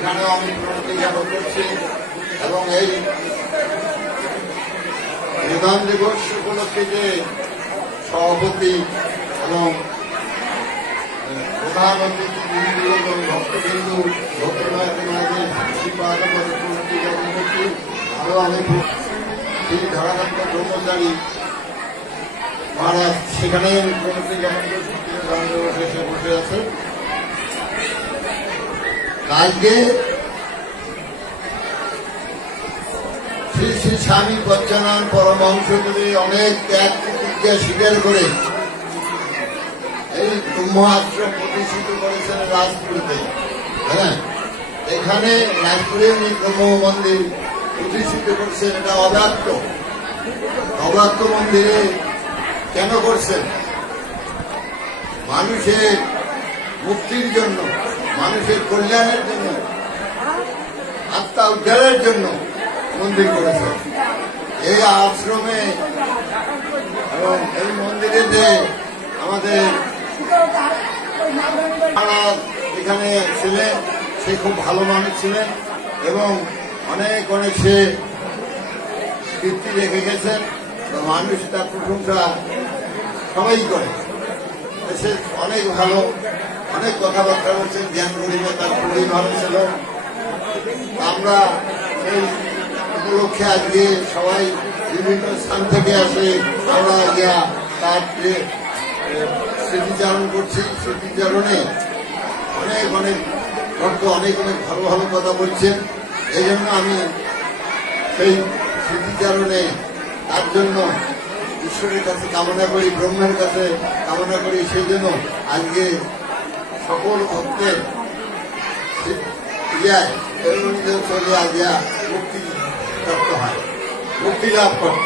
সেখানেও আমি প্রণতি জ্ঞাপন করছি এবং এই বিধান দিবস উপলক্ষে যে সভাপতি এবং প্রধানমন্ত্রী এবং ভক্তবিন্দু আমাদের প্রণতি জ্ঞাপন করছি। আরও আমি সেখানে আমি বসে আজকে শ্রী শ্রী স্বামী বচ্চনান পরমহংসদেবী অনেক ত্যাগ প্রতিজ্ঞা স্বীকার করে এই ব্রহ্ম আশ্রম প্রতিষ্ঠিত করেছেন রাজপুরীতে। হ্যাঁ? এখানে রাজপুরে উনি ব্রহ্ম মন্দির প্রতিষ্ঠিত করছেন, এটা অব্যাক্ত অব্যাক্ত মন্দিরে কেন করছেন? মানুষের মুক্তির জন্য। মানুষের কল্যাণের জন্য আত্মা উদ্ধারের জন্য মন্দির করেছে। এই আশ্রমে এবং এই মন্দিরে যে আমাদের এখানে ছিলেন, সে খুব ভালো মানুষ ছিলেন এবং অনেক অনেক সে কীর্তি রেখে গেছেন। মানুষ তার প্রশংসা সবাই করে। সে অনেক ভালো। অনেক কথাবার্তা বলছেন, জ্ঞান গরিমে তার খুবই ভালো ছিল। আমরা এই উপলক্ষে আজকে সবাই বিভিন্ন স্থান থেকে আসে, আমরা গিয়া তার যে স্মৃতিচারণ করছি। স্মৃতিচারণে অনেক অনেক ভক্ত, অনেক অনেক ভালো ভালো কথা বলছেন। এই জন্য আমি সেই স্মৃতিচারণে তার জন্য ঈশ্বরের কাছে কামনা করি, ব্রহ্মের কাছে কামনা করি। সেই জন্য আজকে সকল ভক্তের ইয়ায় চলে আজ মুক্তি প্রাপ্ত হয়। মুক্তি লাভ করে